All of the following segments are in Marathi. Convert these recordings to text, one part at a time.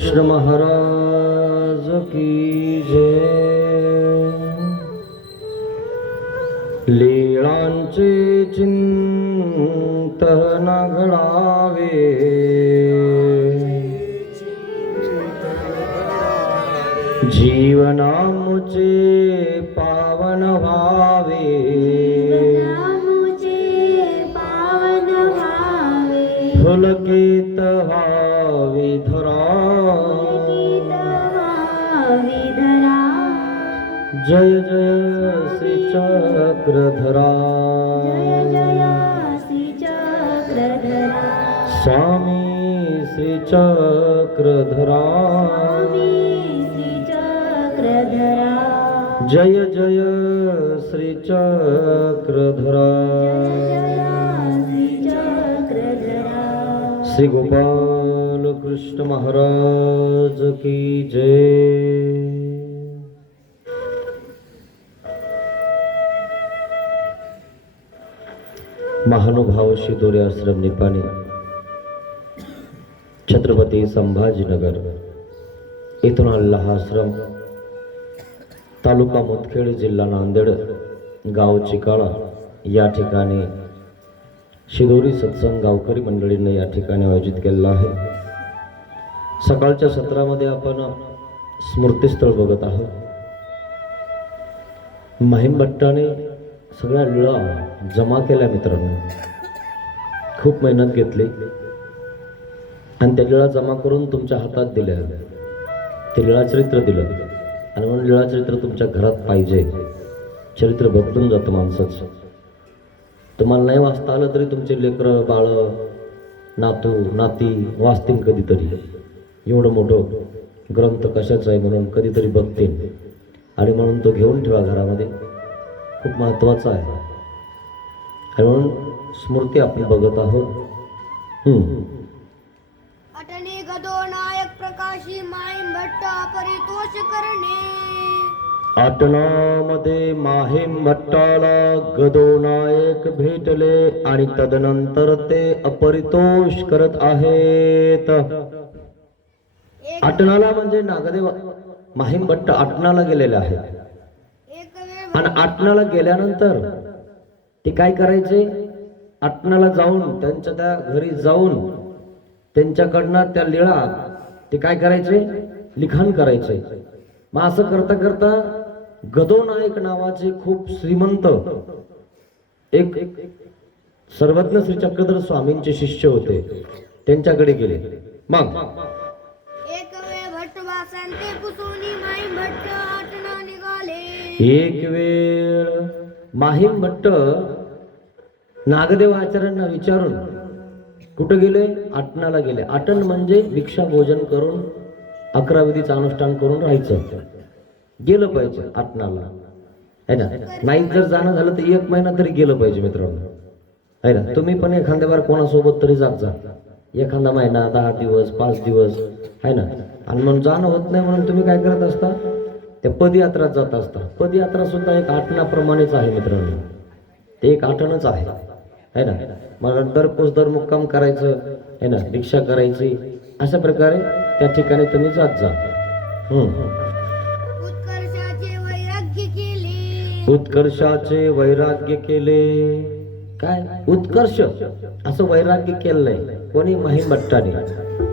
कृष्ण महाराज की जय। लीळांचे चिंतन घडावे, जीवनामुचे पावन व्हावे, पुलकित व्हावी धरा, जय जय श्री चक्रधरा, स्वामी श्री चक्रधरा, जय जय श्री चक्रधरा। श्री गोपाल कृष्ण महाराज की जय। महानुभाव शिदोरी आश्रम निपाणी, छत्रपती संभाजीनगर येथून आलेला हा आश्रम तालुका मुदखेड, जिल्हा नांदेड, गाव चिकाळा या ठिकाणी शिदोरी सत्संग गावकरी मंडळींनी या ठिकाणी आयोजित केलेला आहे। सकाळच्या सत्रामध्ये आपण स्मृतिस्थळ बघत आहोत। महिम भट्टाने सगळ्या लीळा जमा केल्या मित्रांनो, खूप मेहनत घेतली आणि त्या लीळा जमा करून तुमच्या हातात दिल्या, ते लीळा चरित्र दिलं आणि म्हणून लीळा चरित्र तुमच्या घरात पाहिजे। चरित्र बदलून जातं माणसाचं। तुम्हाला नाही वाचता आलं तरी तुमचे लेकरं बाळ नातू नाती वाचतील कधीतरी। एवढं मोठं ग्रंथ कशाचं आहे म्हणून कधीतरी बघतील आणि म्हणून तो घेऊन ठेवा घरामध्ये, खूप महत्त्वाचा आहे। आणि म्हणून स्मृती आपण बघत आहोत। अटने गदो नायक प्रकाशी माहीम भट्ट परितोष करणे। आटनामध्ये माहीम भट्टाला गदो नायक भेटले आणि तदनंतर ते अपरितोष करत आहेत। आटनाला म्हणजे नागदेव माहीम भट्ट आटनाला गेलेले आहेत आणि आटनाला गेल्यानंतर ते काय करायचे, आटनाला जाऊन त्यांच्या त्या घरी जाऊन त्यांच्याकडनं त्या लीळा ते काय करायचे, लिखाण करायचे। मग असं करता करता गदो नायक नावाचे खूप श्रीमंत एक सर्वज्ञ श्री चक्रधर स्वामींचे शिष्य होते, त्यांच्याकडे गेले। मग एक वेळ माहीम भट्ट नागदेव आचार्यांना विचारून कुठे गेले, आटनाला गेले। आटन म्हणजे भिक्षा भोजन करून 11 विधीचं अनुष्ठान करून राहायचं, गेलं पाहिजे आटनाला, है ना। नाही जर जाणं झालं तर 1 महिना तरी गेलं पाहिजे मित्रांनो, है ना। तुम्ही पण एखाद्या बार कोणासोबत तरी जात जा, एखादा महिना 10 दिवस 5 दिवस, है ना। आणि म्हणून जाणं होत नाही म्हणून तुम्ही काय करत असता, त्या पदयात्रात जात असता। पदयात्रा सुद्धा एक आटनाप्रमाणेच आहे मित्रांनो, ते एक आटनच आहे, है ना। मग दर मुक्काम करायचं, है ना, भिक्षा करायची, अशा प्रकारे त्या ठिकाणी तुम्ही जात जा। उत्कर्षाचे वैराग्य केले। काय उत्कर्ष असं वैराग्य केलंय कोणी, माहीम भट्टाने।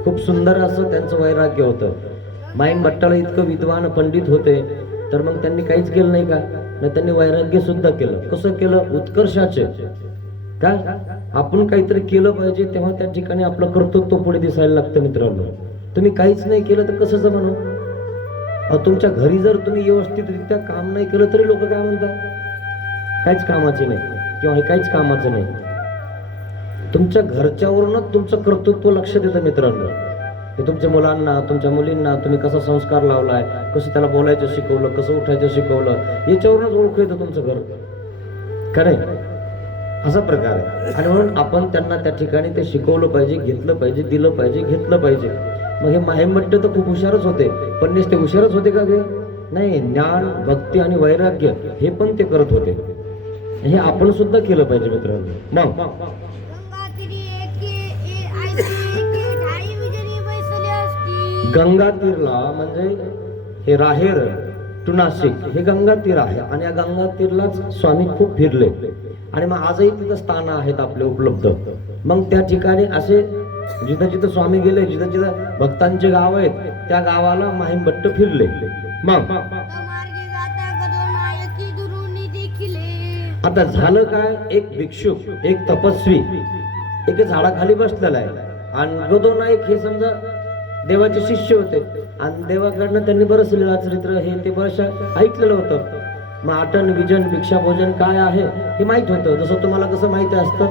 खूप सुंदर असं त्यांचं वैराग्य होतं। माहीम भट्टाला इतकं विद्वान पंडित होते, तर मग त्यांनी काहीच केलं नाही का, नाही त्यांनी वैराग्य सुद्धा केलं। कसं केलं, उत्कर्षाचे। काय आपण काहीतरी केलं पाहिजे तेव्हा त्या ठिकाणी आपलं कर्तृत्व पुढे दिसायला लागतं मित्रांनो। तुम्ही काहीच नाही केलं तर कसं जमणं। तुमच्या घरी जर तुम्ही व्यवस्थितरित्या काम नाही केलं तरी लोक काय म्हणतात, काहीच कामाचे नाही किंवा हे काहीच कामाचं नाही। तुमच्या घरच्यावरूनच तुमचं कर्तृत्व लक्ष देतं मित्रांनो। ते तुमच्या मुलांना तुमच्या मुलींना तुम्ही कसा संस्कार लावलाय, कसं त्याला बोलायचं शिकवलं, कसं उठायचं शिकवलं, याच्यावरूनच ओळखू येतं तुमचं घर, खरं आहे। असा प्रकार आहे। आणि म्हणून आपण त्यांना त्या ठिकाणी ते शिकवलं पाहिजे, घेतलं पाहिजे, दिलं पाहिजे, घेतलं पाहिजे। मग हे माहीम भट्ट तर खूप हुशारच होते, पण ते हुशारच होते का ते, नाही, ज्ञान भक्ती आणि वैराग्य हे पण ते करत होते। हे आपण सुद्धा केलं पाहिजे मित्रांनो। मग गंगा तीरला म्हणजे हे राहेर टू नाशिक हे गंगा तीर आहे आणि या गंगा तीरलाच स्वामी खूप फिरले आणि मग आजही तिथं स्थान आहेत आपले उपलब्ध. मग त्या ठिकाणी असे जिथं जिथं स्वामी गेले, जिथं जिथं भक्तांचे गाव आहेत त्या गावाला माहीमभट्ट फिरले. मग मार्गी जाता गदोनायकी दुरुनी देखिले. आता झालं काय, एक भिक्षुक एक तपस्वी एक झाडाखाली बसलेला आहे आणि गदोनायक हे समजा देवाचे शिष्य होते आणि देवाकडनं त्यांनी बरंच लीळाचरित्र हे ते बरंच ऐकलेलं होतं. मग आटन विजन भिक्षा भोजन काय आहे हे माहित होतं. जसं तुम्हाला कसं माहिती असतं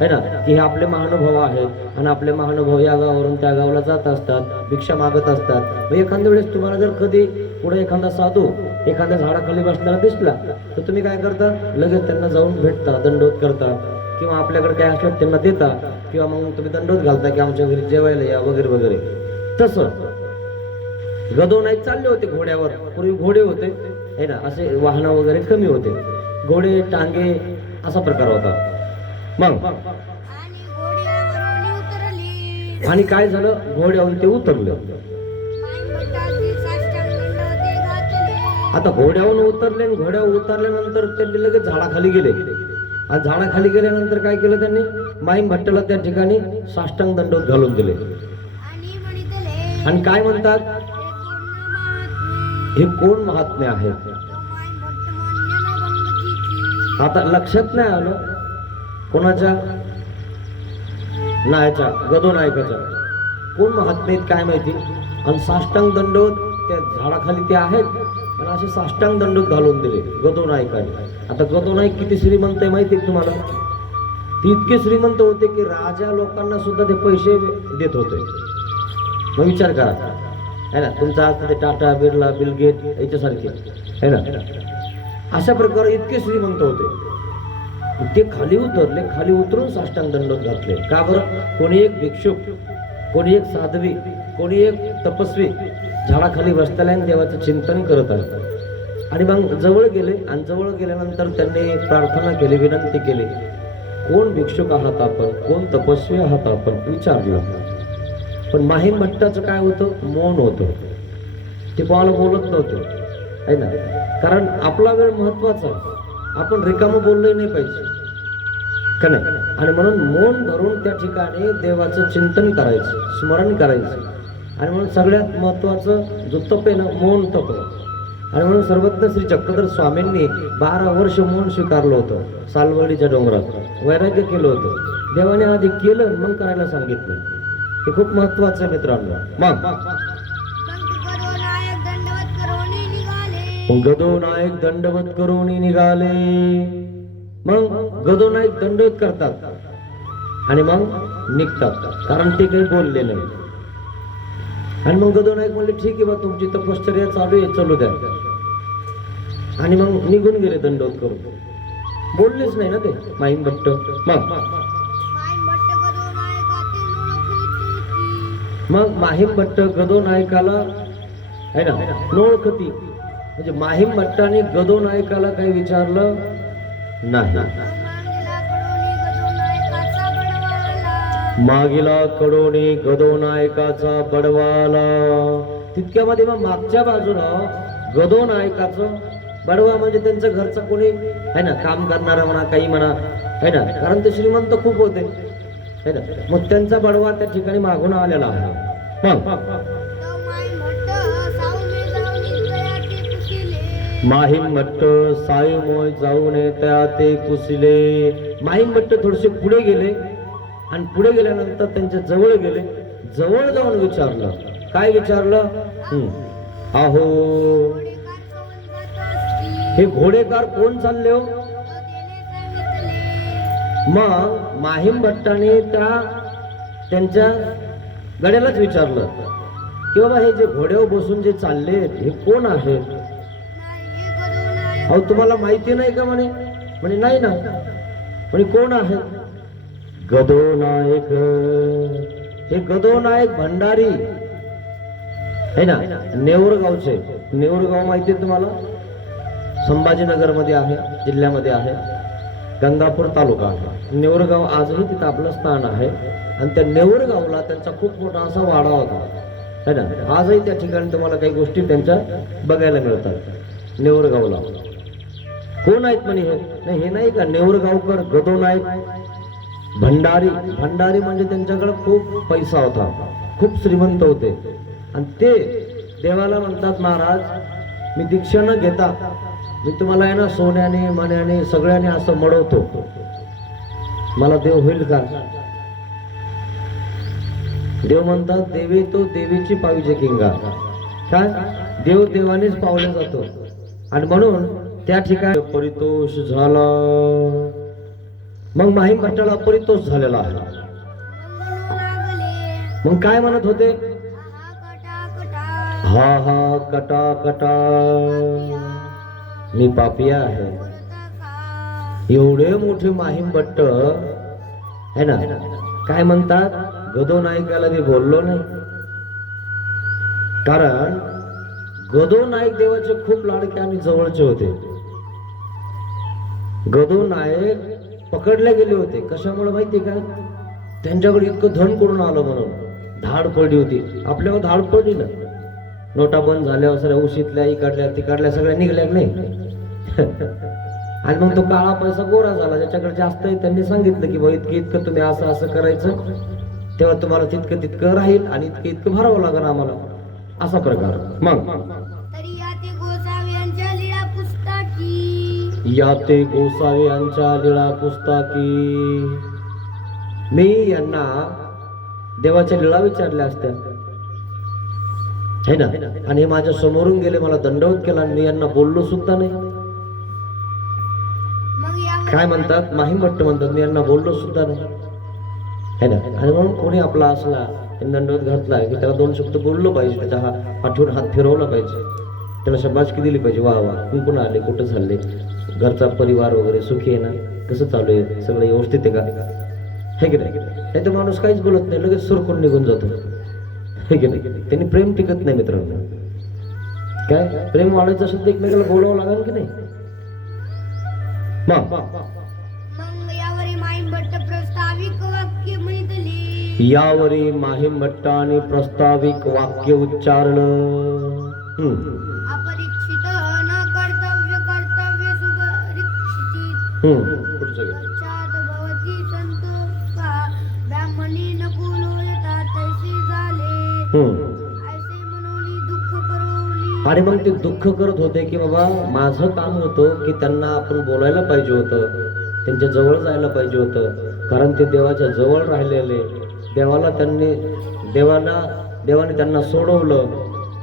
है ना, की हे आपले महानुभव आहेत आणि आपले महानुभव या गावावरून त्या गावाला जात असतात, भिक्षा मागत असतात. मग एखाद्या वेळेस तुम्हाला जर कधी पुढे एखादा साधू एखाद्या झाडाखाली बसलेला दिसला तर तुम्ही काय करता, लगेच त्यांना जाऊन भेटता, दंडोत करता किंवा आपल्याकडे काय असलं त्यांना देता किंवा मग तुम्ही दंडोत घालता की आमच्या घरी जेवायला या वगैरे वगैरे. तसं गदोनायक चालले होते घोड्यावर. पूर्वी घोडे होते है ना, असे वाहनं वगैरे कमी होते, घोडे टांगे असा प्रकार होता. मग आणि घोड्यावरून उतरली. आणि काय झालं, घोड्यावरून ते उतरले. माहीमभट्टाची साष्टांग दंड ते घातले. आता घोड्यावरून उतरले आणि घोड्यावर उतरल्यानंतर त्यांनी लगेच झाडाखाली गेले आणि झाडाखाली गेल्यानंतर काय केलं त्यांनी, माहीमभट्टाला त्या ठिकाणी साष्टांग दंडोत घालून दिले. आणि म्हणितले. आणि काय म्हणतात, हे कोण महात्मे आहेत. माहीमभट्ट मान्य न रंगतीची. आता लक्षात नाही आलं कोणाच्या, नायाच्या गदोनायकाच्या कोण महात्मे आहेत काय माहिती. आणि साष्टांग दंडोत त्या झाडाखाली ते आहेत आणि असे साष्टांग दंडोत घालून दिले गदोनायकाने. आता गदोनायक किती श्रीमंत आहे माहिती आहे तुम्हाला. ते इतके श्रीमंत होते की राजा लोकांना सुद्धा ते पैसे देत होते. मग विचार करा है ना, तुमचा आज ते टाटा बिर्ला बिल गेट याच्यासारखे है ना, अशा प्रकारे इतके श्रीमंत होते. ते खाली उतरले, खाली उतरून साष्टांग दंडोत घातले. का बरं, कोणी एक भिक्षुक, कोणी एक साध्वी, कोणी एक तपस्वी झाडाखाली बसलेला आहे देवाचं चिंतन करत आहे. आणि मग जवळ गेले आणि जवळ गेल्यानंतर त्यांनी प्रार्थना केली, विनंती केली, कोण भिक्षुक आहात आपण, कोण तपस्वी आहात आपण, विचारलं. पण माहीमभट्टाचं काय होतं, मौन होतं. ते कोणाला बोलत नव्हते है ना, कारण आपला वेळ महत्वाचा आहे, आपण रिकामं बोललंही नाही पाहिजे का नाही. आणि म्हणून मौन धरून त्या ठिकाणी देवाचं चिंतन करायचं, स्मरण करायचं. आणि म्हणून सगळ्यात महत्वाचं जो तप आहे ना, मौन तप. आणि म्हणून सर्वज्ञ श्री चक्रधर स्वामींनी 12 वर्ष मौन स्वीकारलं होतं सालवडीच्या डोंगरात, वैराग्य केलं होतं. देवाने आधी केलं मग करायला सांगितलं. हे खूप महत्वाचं आहे मित्रांनो. मग गदोनायक दंडवत करोनी निघाले. गदोनायक दंडवत करून निघाले. मग गदोनायक दंडवत करतात आणि मग निघतात, कारण ते काही बोलले नाही. आणि मग गदोनायक म्हणले ठीक आहे बा, तुमची तपश्चर्या चालू आहे, चलू द्या. आणि मग निघून गेले दंडवत करून, बोललेच नाही ना ते माहीमभट्ट. मग माहीमभट्ट गदोनायकातील ओळखीची. मग माहीमभट्ट गदोनायकाला है ना नोळखती, म्हणजे माहीमभट्टाने गदोनायकाला काही विचारलं नाही. मांगीला कडोनी गदोनायकाचा बडवा आला. मागीला कडोनी गदोनायकाचा बडवाला. तितक्यामध्ये मग मागच्या बाजूनं गदोनायकाचं बडवा म्हणजे त्यांचं घरचं कोणी है ना, काम करणारा म्हणा, काही म्हणा है ना, कारण ते श्रीमंत खूप होते है ना. मग त्यांचा बडवा त्या ठिकाणी मागून आलेला आहे. मग तो माहीमभट्ट सावमे जाऊन इतया ते पुसिले. माहीमभट्ट साईमोय जाऊन त्या ते पुसले. माहीमभट्ट थोडेसे पुढे गेले आणि पुढे गेल्यानंतर त्यांच्या जवळ गेले. जवळ जाऊन विचारलं, काय विचारलं, आहो घोडेकार कवन जात असती. हे घोडेकार कोण चालले हो. तो त्याने सांगितले. मग माहीमभट्टाने त्यांच्या गड्यालाच विचारलं की बाबा हे जे घोड्यावर बसून जे चालले हे कोण आहेत. नाही हे गदोनायक. अहो तुम्हाला माहिती नाही का म्हणे. म्हणे नाही ना. म्हणे कोण आहेत. गदोनायक, हे गदोनायक भंडारी है ना, नेवरगावचे. नेवरगाव माहिती आहे तुम्हाला, संभाजीनगर मध्ये आहे, जिल्ह्यामध्ये आहे, गंगापूर तालुका आहे. नेवरगाव आजही तिथं आपलं स्थान आहे. आणि त्या नेवरगावला त्यांचा खूप मोठा असा वाडा होता है ना. आजही त्या ठिकाणी तुम्हाला काही गोष्टी त्यांच्या बघायला मिळतात. नेवरगावला कोण आहेत म्हणे हे? नाही, हे नाही का नेवरगावकर गदो नाईक भंडारी. भंडारी म्हणजे त्यांच्याकडे खूप पैसा होता, खूप श्रीमंत होते. आणि ते देवाला म्हणतात, महाराज मी दीक्षा न घेता मी तुम्हाला आहे ना सोन्याने मण्याने सगळ्याने असं मडवतो, मला देव होईल का? देव म्हणतात, देवी तो देवीची पाविजे किंगा. काय देव देवानेच पावला जातो. आणि म्हणून त्या ठिकाणी परितोष झाला. मग माहीम भट्टाला परितोष झालेला आहे. म्हणू लागले मग काय म्हणत होते? कटा हा हा कटा कटा मी पापिया आहे. एवढे मोठे माहीम भट्ट है ना, काय म्हणतात, गदो नाईकाला मी बोललो नाही. कारण गदो नाईक देवाचे खूप लाडके आणि जवळचे होते. गदो नाईक पकडले गेले होते. कशामुळे माहिती का? त्यांच्याकडे इतकं धन करून आलं म्हणून धाड पडली होती. आपल्यावर धाड पडली ना, नोटा बंद झाल्यावर सगळ्या उशीतल्या इकडल्या तिकडल्या सगळ्या निघल्या नाही. आणि मग तो काळा पैसा गोरा झाला. ज्याच्याकडे जास्त आहे त्यांनी सांगितलं की इतकं इतकं तुम्ही असं असं करायचं, तेव्हा तुम्हाला तितकं तितकं राहील आणि इतकं इतकं भरावं लागेल आम्हाला, असा प्रकार. मग तरी या ते गोसावी यांच्या लीळा पुस्तकी या ते गोसावी यांच्या लीळा पुस्तकी मी यांना देवाच्या लीळा विचारल्या असत्या है ना. आणि हे माझ्या समोरून गेले, मला दंडवत केला आणि मी यांना बोललो सुद्धा नाही. मग या काय म्हणतात, माहीम भट्ट म्हणतात, मी यांना बोललो सुद्धा नाही है ना. आणि म्हणून कोणी आपला असला दंडवत घातला की त्याला दोन शब्द बोललो पाहिजे, त्याच्या पाठवून हात फिरवला पाहिजे, त्याला शाबासकी दिली पाहिजे. वा वा कुंकुण आले, कुठं चालले, घरचा परिवार वगैरे सुखी आहे ना, कसं चालू आहे, सगळं व्यवस्थित आहे का, हे की नाही. नाही तर माणूस काहीच बोलत नाही, लगेच सुरकून निघून जातो, हे की नाही. त्यांनी प्रेम टिकत नाही मित्रांनो. काय प्रेम वाढायचं असेल तर एकमेकाला बोलावं लागेल की नाही. मग मग यावरी माईम भट्ट प्रस्ताविक वाक्य म्हणतली. यावरी माहीम भट्टाने प्रस्ताविक वाक्य उच्चारलं. अपरीक्षित न कर्तव्य कर्तव्य सुपरीक्षित पुढचं घे. पश्चात भवती संतोषा ब्राह्मणी नकुलो यथा तैसे झाले ऐसे म्हणून दुःख करवली. आणि मग ते दुःख करत होते की बाबा माझं काम होतं की त्यांना आपण बोलायला पाहिजे होतं, त्यांच्या जवळ जायला पाहिजे होतं. कारण ते देवाच्या जवळ राहिलेले, देवाने त्यांना सोडवलं.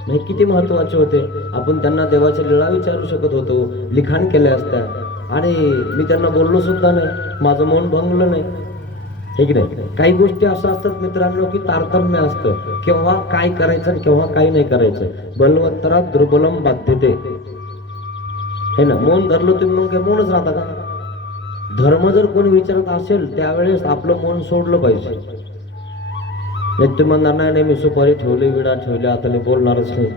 हे किती महत्वाचे होते. आपण त्यांना देवाच्या लीळा विचारू शकत होतो, लिखाण केले असत्या. आणि मी त्यांना बोललो सुद्धा नाही, माझं मन भंगलं नाही, हे की नाही. काही गोष्टी असं असतात मित्रांनो की तारतम्य असतं, केव्हा काय करायचं आणि केव्हा काय नाही करायचं. बलवत्तरा दुर्बलम बाध्यते हे ना. मौन धरलं तुम्ही मग काय मौनच राहता का? धर्म जर कोणी विचारत असेल त्यावेळेस आपलं मन सोडलं पाहिजे. नाही तुम्ही म्हणणार नाही मी सुपारी ठेवली, विडा ठेवल्या, आता मी बोलणारच नाही.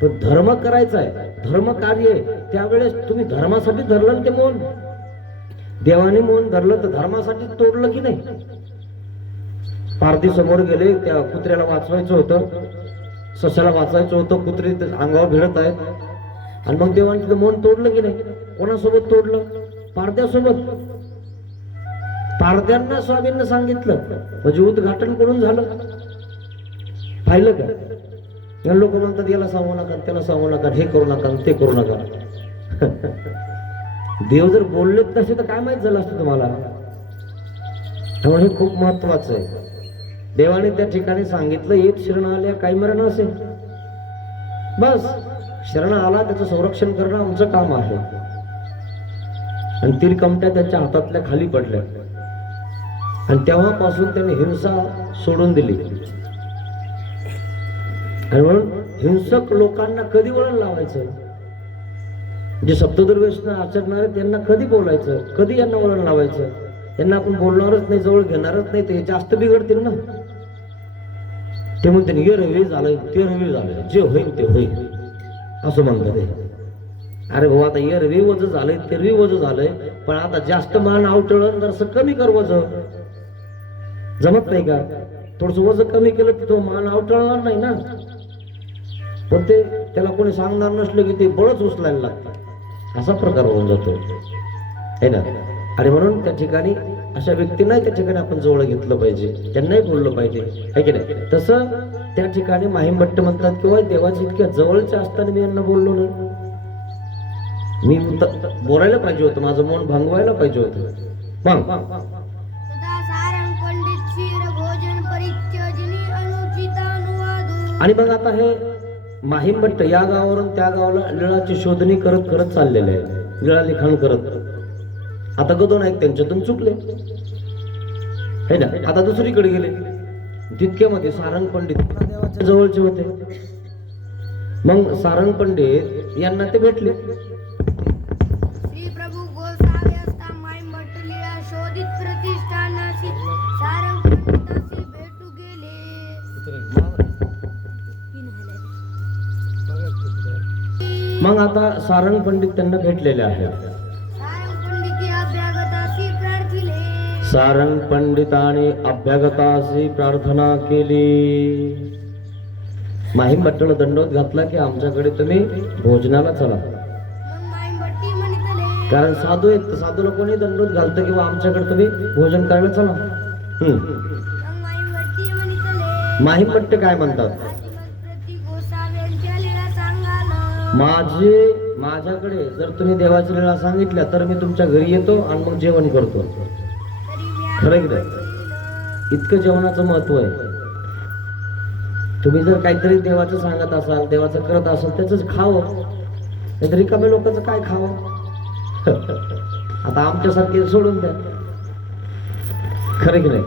पण धर्म करायचा आहे, धर्म कार्य आहे, त्यावेळेस तुम्ही धर्मासाठी धरलं ते मौन. देवाने मौन धरलं तर धर्मासाठी तोडलं की नाही. पारधी समोर गेले, त्या कुत्र्याला वाचवायचं होतं, सशाला वाचवायचं होतं, कुत्रे अंगावर भिडत आहेत. आणि मग देवाने तिथं मौन तोडलं की नाही. कोणासोबत तोडलं? पारध्यासोबत. पारध्यांना स्वामींना सांगितलं म्हणजे उद्घाटन करून झालं. पाहिलं का? लोक म्हणतात याला सांगू नका, त्याला सांगू नका, हे करू नका, ते करू नका. देव जर बोललेच नसे तर काय माहित झालं असतं तुम्हाला. त्यामुळे हे खूप महत्वाचं आहे. देवाने त्या ठिकाणी सांगितलं एक शरण आल्या काही मरण असेल, बस शरण आला त्याचं संरक्षण करणं आमचं काम आहे. आणि तिरकमट्या त्यांच्या हातातल्या खाली पडल्या आणि तेव्हापासून त्यांनी हिंसा सोडून दिली. आणि म्हणून हिंसक लोकांना कधी वळण लावायचं? जे सप्तदुर्व्यसन आचरणारे त्यांना कधी बोलायचं, कधी यांना वळण लावायचं? त्यांना आपण बोलणारच नाही, जवळ घेणारच नाही, ते जास्त बिघडतील ना. ते म्हणते ये रवी झालंय, ते रवी झालंय, जे होईल ते होईल असं म्हणतात. अरे भाऊ आता ये रवी वज झालंय, ते रवी वज झालंय, पण आता जास्त मान आवटळण जरसं कमी कर वज. जमत नाही का? थोडस वज कमी केलं तर तो मान आवटळणार नाही ना. पण ते त्याला कोणी सांगणार नसलं की ते बळच उचलायला लागतं, असा प्रकार होऊन जातो है ना. आणि म्हणून त्या ठिकाणी अशा व्यक्तींनाही त्या ठिकाणी आपण जवळ घेतलं पाहिजे, त्यांनाही बोललं पाहिजे, है की नाही. तसं त्या ठिकाणी माहीमभट्ट म्हणतात किंवा देवाची इतक्या जवळच्या असताना मी यांना बोललो नाही, मी बोलायला पाहिजे होतं, माझं मन भांगवायला पाहिजे होतं. मग सदा सारंग पंडित क्षीर भोजन परित्यजनी अनुचितानुवादो. आणि मग आता हे माहीमभट्ट या गावावरून त्या गावाला लीळाची शोधणी करत करत चाललेले आहे, लीळा लिखाण करत. आता गदो नाईक त्यांच्यातून चुकले है ना, आता दुसरीकडे गेले. तितक्यामध्ये सारंग पंडित देवाच्या जवळचे होते. मग सारंग पंडित यांना ते भेटले. श्री प्रभू गोसावे असता माईमभट्ट लीळा शोधित प्रतिष्ठानासी सारंग पंडितासी भेटू गेले. मग आता सारंग पंडित त्यांना भेटलेले आहेत. सारंग पंडिती अभ्यागतासी प्रार्थिले. सारंग पंडिताने अभ्यागताशी प्रार्थना केली. माहीमभट्टाला दंडवत घातला की आमच्याकडे तुम्ही भोजनाला चला. मग माईमभट्टी म्हणितले. कारण साधू आहेत, साधूला कोणी दंडवत घालतं किंवा आमच्याकडे तुम्ही भोजन करायला चला. मग माईमभट्टी म्हणितले. माहीमभट्ट काय म्हणतात, प्रति गोसाव्यांच्या लीळा सांगाल. माझ्याकडे जर तुम्ही देवाची लीळा सांगितल्या तर मी तुमच्या घरी येतो आणि मग जेवण करतो. खरं की नाही, इतकं जेवणाचं महत्व आहे. तुम्ही जर काहीतरी देवाचं सांगत असाल, देवाचं करत असाल, त्याच खावं, नाहीतर रिकाम्या लोकांचं काय खावं. आता आमच्यासारखे सोडून द्या. खरं की नाही,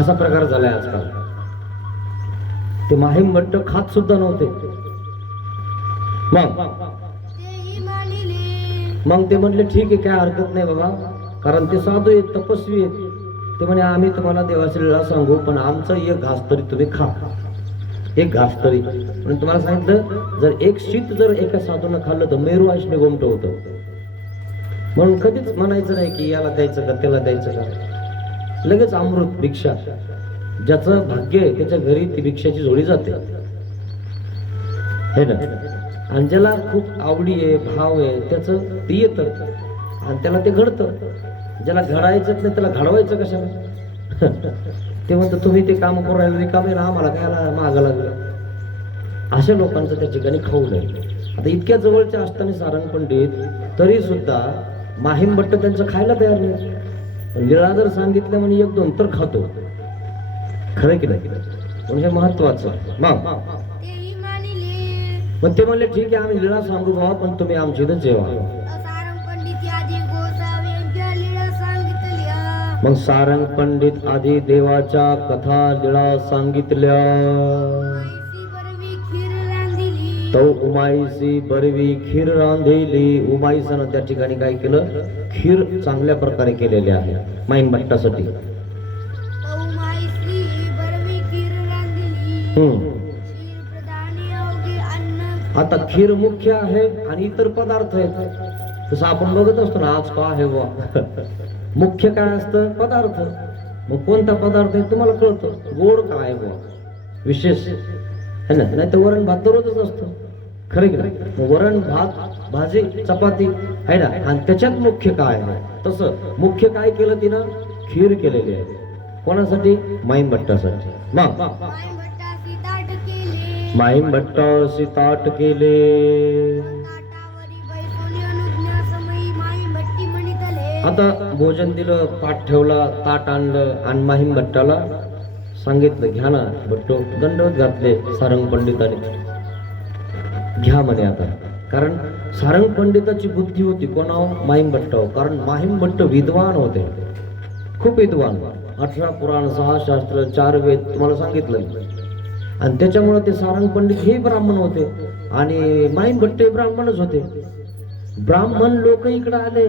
असा प्रकार झालाय आजकाल. ते माहीमभट्ट खात सुद्धा नव्हते. तेही मानिले. मग ते म्हणले ठीक आहे, काय हरकत नाही बाबा, कारण ते साधू आहेत, तपस्वी आहेत. ते म्हणे आम्ही तुम्हाला देवाची लीळा सांगू, पण आमचा एक घास तरी तुम्ही खा, एक घास तरी. म्हणून तुम्हाला सांगितलं, जर एक शीत जर एका साधूनं खाल्लं तर मेरू आशने गोमट होतं. म्हणून कधीच म्हणायचं नाही की याला द्यायचं का त्याला द्यायचं का. लगेच अमृत भिक्षा, ज्याचं भाग्य आहे त्याच्या घरी ती भिक्षाची झोळी जाते है ना. आणि ज्याला खूप आवडी आहे, भाव आहे, त्याचं ते येतं आणि त्याला ते घडतं. ज्याला घडायचंच नाही त्याला घडवायचं कशाला. ते म्हणतं तुम्ही ते काम करू राहिले, रिकामे राहा, मला काय मागं लागलं. अशा लोकांचं त्या ठिकाणी खाऊ नये. आता इतक्या जवळच्या असताना सारंग पंडित तरी सुद्धा माहीमभट्ट त्यांचं खायला तयार नाही. लीळा जर सांगितलं म्हणे एक दोन तर खातो. खरं की नाही, पण हे महत्वाचं. मग तेही मानिले. मग ते म्हणले ठीक आहे, आम्ही लीळा सांगू बाबा, पण तुम्ही आमची इथं जेवा. सारंग पंडित आधी गोसाव्यांच्या लीळा सांगितल्या. मग सारंग पंडित आधी देवाच्या कथा लीळा सांगितल्या. माईसी बरवी खीर रांधिली. तो उमाईसी बरवी खीर रांधेली. उमाईसानं त्या ठिकाणी काय केलं, खीर चांगल्या प्रकारे केलेली आहे माहीमभट्टासाठी. तो माईसी बरवी खीर रांधिली. खीर प्रधानी अवघे अन्न. आता खीर मुख्य आहे आणि इतर पदार्थ आहेत. तसं आपण बघत असतो ना, आज का आहे वा. मुख्य काय असतं, पदार्थ. मग कोणता पदार्थ आहे तुम्हाला कळतं, गोड काय आहे वा विशेष है ना. नाही तर वरण भात दररोजच असतो. खरं की नाही, वरण भात भाजी चपाती आहे ना. आणि त्याच्यात मुख्य काय आहे, तसं मुख्य काय केलं तिनं, खीर केलेली आहे. कोणासाठी, माहीमभट्टासाठी. मग माईमभट्टासी ताट केले. माहीमभट्टासी ताट केले. ताटावरी बैसोनी अनुज्ञा समयी माईमभट्टी म्हणितले. आता भोजन दिलं, पाठ ठेवला, ताट आणलं आणि माहीमभट्टाला सांगितलं घ्या ना भट्टो. दंडवत घातले सारंग पंडिताने, घ्या म्हणे आता. कारण सारंग पंडिताची बुद्धी होती कोणावर, माहीमभट्टावर. कारण माहीमभट्ट विद्वान होते, खूप विद्वान. 18 पुराण, 6 शास्त्र, 4 वेद तुम्हाला सांगितलं. आणि त्याच्यामुळे ते सारंग पंडित हे ब्राह्मण होते आणि माहीमभट्ट हे ब्राह्मणच होते. ब्राह्मण लोक इकडे आले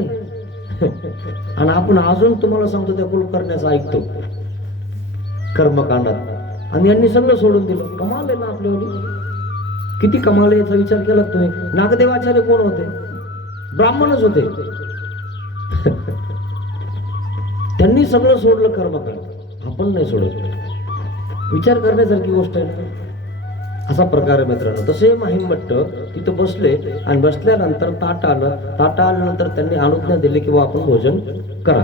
आणि आपण अजून तुम्हाला सांगतो त्या कुलकर्ण्याचं ऐकतो कर्मकांडात. आणि यांनी सगळं सोडून दिलं. कमाल आहे ना आपल्यावर, किती कमाल आहे याचा विचार केला तुम्ही. नागदेवाचार्य कोण होते, ब्राह्मणच होते. त्यांनी सगळं सोडलं कर्मकांड, आपण नाही सोडत. विचार करण्यासारखी गोष्ट आहे. असा प्रकार आहे मित्रांनो. तसे माहीम भट्ट तिथं बसले आणि बसल्यानंतर ताट आल्यानंतर त्यांनी अनुज्ञा दिली की आपण भोजन करा.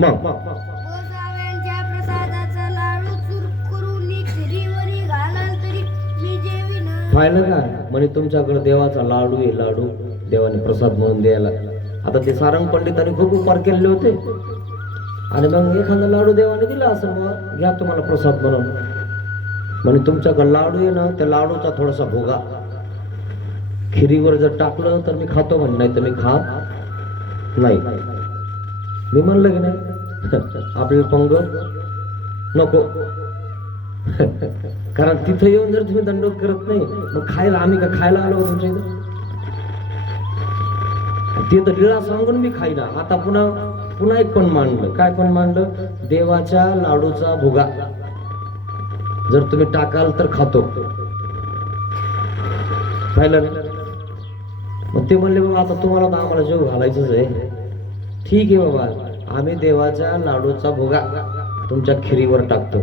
मग गोसाव्यांच्या प्रसादाचा लाडू चूर करून खिरीवरी घालाल तरी मी जेवीन. पाहिलं का म्हणे तुमच्याकडे देवाचा लाडू आहे, लाडू देवाने प्रसाद म्हणून द्यायला. आता ते सारंग पंडितांनी खूप उपकार केलेले होते आणि मग एखादा लाडू देवाने दिला असं, मग घ्या तुम्हाला प्रसाद म्हणून. म्हणे तुमच्याकडे लाडू आहे ना, त्या लाडूचा थोडासा भोगा खिरीवर जर टाकलं तर मी खातो म्हणे, नाही तर मी खात नाही. मी म्हणलं की नाही आपल्याला पंगत नको. कारण तिथं येऊन जर तुम्ही दंडोत करत नाही मग खायला आम्ही का खायला आलो तुमच्या इथं? ते तर लिळा सांगून मी खाईना. आता पुन्हा एक पण मांडलं. काय पण मांडलं? देवाच्या लाडूचा भुगा जर तुम्ही टाकाल तर खातो. पाहिलं ना? मग ते म्हणले बाबा आता तुम्हाला तर आम्हाला जेव घालायचंच आहे. ठीक आहे बाबा, आम्ही देवाच्या लाडूचा भुगा तुमच्या खिरीवर टाकतो.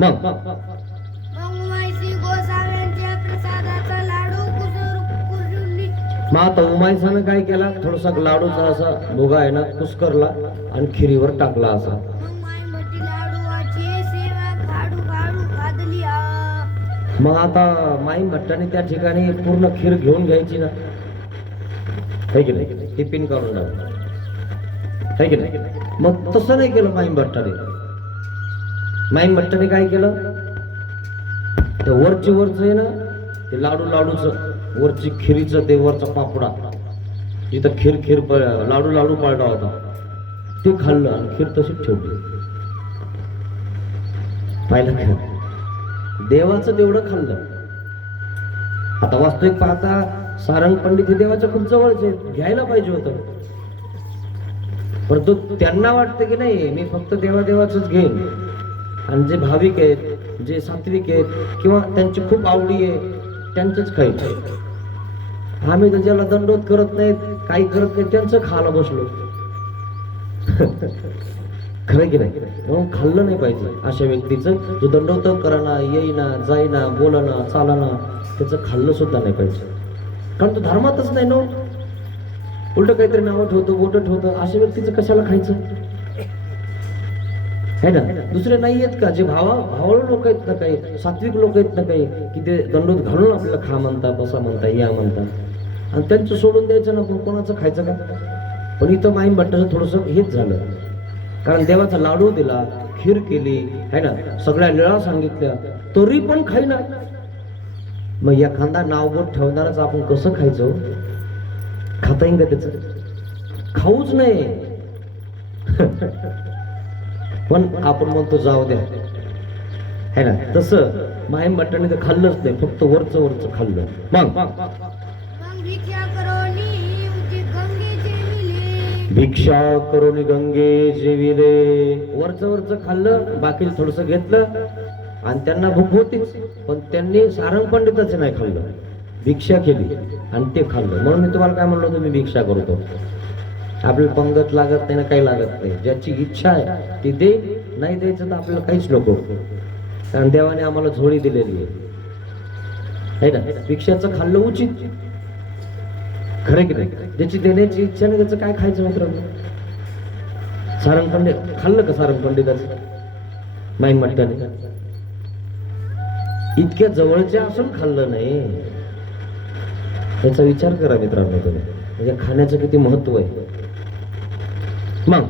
मग मग उमाईसी गोसाव्यांच्या प्रसादाचा लाडू कुसरून मग आता उमाईसानं काय केला? थोडासा लाडूचा असा भुगा आहे ना कुस्करला आणि खिरीवर टाकला असा. मग माईभट्टी लाडूची सेवा खाडू खाडू खादली. मग आता माई भट्टाने त्या ठिकाणी पूर्ण खीर घेऊन घ्यायची ना, है की नाही? टिफिन करून टाक, है की नाही? मग तसं नाही केलं माईम भट्टाने. माईम भट्टाने काय केलं? ते वरच आहे ना, ते लाडूचं वरची खिरीचं ते वरचा पापडा जिथं खीर लाडू पाळला होता ते खाल्लं आणि खीर तशीच ठेवली. पाहिलं का? देवाचं तेवढं खाल्लं. आता वास्तविक पाहता सारंग पंडित हे देवाच्या खूप जवळचे, घ्यायला पाहिजे होतं, परंतु त्यांना वाटतं की नाही मी फक्त देवाच घेईन आणि जे भाविक आहेत, जे सात्विक आहेत किंवा त्यांची खूप आवडी आहे त्यांचंच खायचं. आम्ही तर ज्याला दंडोत करत नाहीत, काही करत नाही, त्यांचं खायला बसलो. खरं की नाही? म्हणून खाल्लं नाही पाहिजे अशा व्यक्तीचं जो दंडोत कराना, येईना, जाईना, बोलना, चालना, त्याचं खाल्लं सुद्धा नाही पाहिजे. कारण तो धर्मातच नाही ना. उलट काहीतरी नावं ठेवतो, बोट ठेवतो, अशा व्यक्तीचं कशाला खायचं? है ना? दुसरे नाही आहेत का जे भावाळू लोक आहेत ना, काही सात्विक लोक आहेत ना काही, की ते दंडोत घालून आपल्याला खा म्हणता, बसा म्हणता, या म्हणता, आणि त्यांचं सोडून द्यायचं ना, कोणाचं खायचं का? पण इथं माईम भट्टाचं थोडंसं हेच झालं. कारण देवाचा लाडू दिला, खीर केली, है ना, सगळ्या लिळा सांगितल्या, तरी पण खाईना. मग एखादा नावबोट ठेवणारच आपण कसं खायचं? खाता येईल का त्याचं? खाऊच नाही. पण आपण म्हणतो जाऊ द्या, है ना? तसं माहीम भट्टाने तर खाल्लंच नाही, फक्त वरचं खाल्लं. मग भिक्षा करून गंगे जेविले. वरचं खाल्लं, बाकी थोडस घेतलं आणि त्यांना भूक होतीच, पण त्यांनी सारंग पंडिताचं नाही खाल्लं, भिक्षा केली आणि ते खाल्लं. म्हणून मी तुम्हाला काय म्हणलो होतो, मी भिक्षा करतो. आपल्याला पंगत लागत नाही ना, काही लागत नाही. ज्याची इच्छा आहे ती दे, नाही द्यायचं तर आपल्याला काहीच नको, कारण देवाने आम्हाला झोळी दिलेली आहे ना. भिक्षाचं खाल्लं उचित, खरं की नाही? ज्याची देण्याची इच्छा नाही त्याचं काय खायचं मित्रांनो? सारंग पंडित खाल्लं का? सारंग पंडिताचं माईम भट्टाने इतक्या जवळचे असून खाल्लं नाही, याचा विचार करा मित्रांनो तुम्ही. म्हणजे खाण्याचं किती महत्व आहे. मग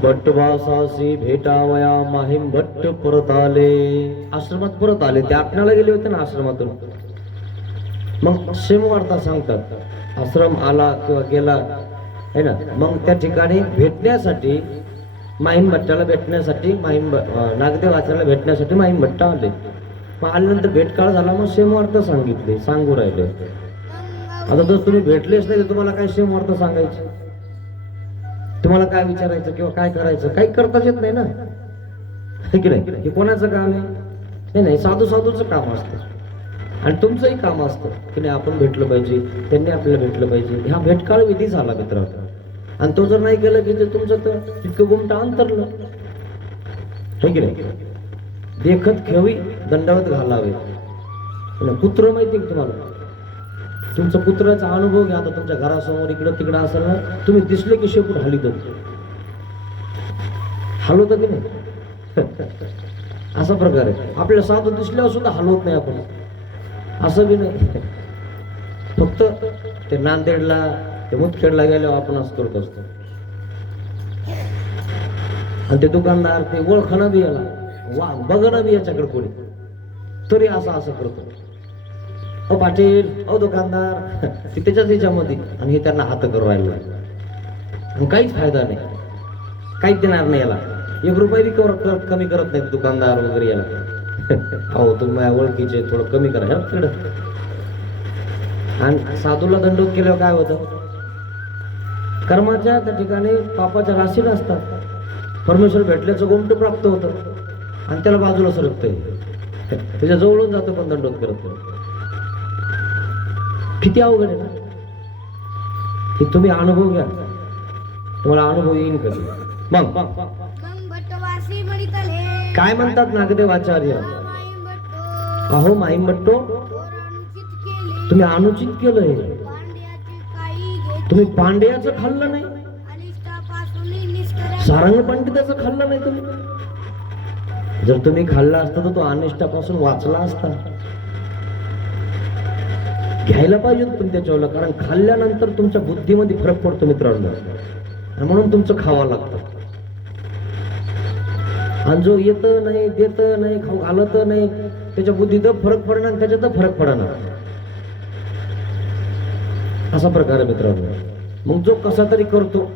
भट्टवासासी भेटावया माहीम भट्ट परत आले. आश्रमात परत आले. ते आपल्याला गेले होते ना आश्रमातून. मग क्षेमवार्ता सांगतात, आश्रम आला किंवा गेला, है ना. मग त्या ठिकाणी भेटण्यासाठी माहीम भट्टाला भेटण्यासाठी नागदेव आचार्याला भेटण्यासाठी माहीम भट्ट आले. मग आल्यानंतर भेटकाळ झाला, मग क्षेमवार्ता सांगितली, सांगू राहिले. आता जर तुम्ही भेटलेच नाही तर तुम्हाला काय क्षेमवार्ता सांगायची? तुम्हाला काय विचारायचं किंवा काय करायचं? काही करताच येत नाही ना, की नाही? हे कोणाचं काम आहे? नाही, साधूचं काम असतं आणि तुमचंही काम असतं की नाही, आपण भेटलं पाहिजे, त्यांनी आपल्याला भेटलं पाहिजे. हा भेटकाळ विधी झाला मित्रांनो. आणि तो जर नाही केलं की ते तुमचं तर तितकं गुमटा अंतरलं, है की नाही? देखत खेवी दंडवत घालावे. कुत्र माहिती का तुम्हाला? तुमचा कुत्र्याचा अनुभव घ्या. आता तुमच्या घरासमोर इकडं तिकडं असेल ना, तुम्ही दिसले की शेपूट हलित हलवत की नाही? असा प्रकार आहे. आपल्या साधू दिसल्यावर सुद्धा हलवत नाही आपण, असं बी नाही. फक्त ते नांदेडला ते मुदखेडला गेल्यावर आपण असं करत असतो. आणि ते दुकानदार ते ओळखणं बी याला, वा बघणं बी याच्याकडे कोणी, तरी असं करतो. ओ पाटील, ओ दुकानदार, ते त्याच्यामध्ये आणि हे त्यांना हात करून राहिलो. आणि काहीच फायदा नाही, काहीच देणार नाही याला. 1 रुपया बी कमी करत नाही दुकानदार वगैरे याला. अहो तुम्ही माझ्या ओळखीचे, थोडं कमी करा ह्या तिकडं. आणि साधूला दंडोत केल्यावर काय होतं? कर्माच्या त्या ठिकाणी पापाच्या राशी नसतात. परमेश्वर भेटल्याचं गोमट प्राप्त होतं आणि त्याला बाजूला सरकतंय, त्याच्या जवळून जातो पण दंडोत करत नाही. किती अवघड आहे ना हे. तुम्ही अनुभव घ्या, तुम्हाला अनुभव येईल कधी. मग भट्टवासी म्हणितले काय म्हणतात नागदेव आचार्य? माईम भट्ट अहो माईम भट्टो, अनुचित केले, तुम्ही अनुचित केलंय. पांड्याचे काही घेत तुम्ही पांड्याचं खाल्लं नाही, अनिष्टापासून निष्कर्ष सारंग पंडिताचं खाल्लं नाही तुम्ही. जर तुम्ही खाल्ला असता तर तो अनिष्टापासून वाचला असता. घ्यायला पाहिजे तुम्ही त्याच्यावर, कारण खाल्ल्यानंतर तुमच्या बुद्धीमध्ये फरक पडतो मित्रांनो, आणि म्हणून तुमचं खावं लागतं. आणि जो येत नाही, देत नाही, खाऊ घालत नाही, त्याच्या बुद्धीत फरक पडणार, त्याच्यात फरक पडणार, असा प्रकार आहे मित्रांनो. मग जो कसा तरी करतो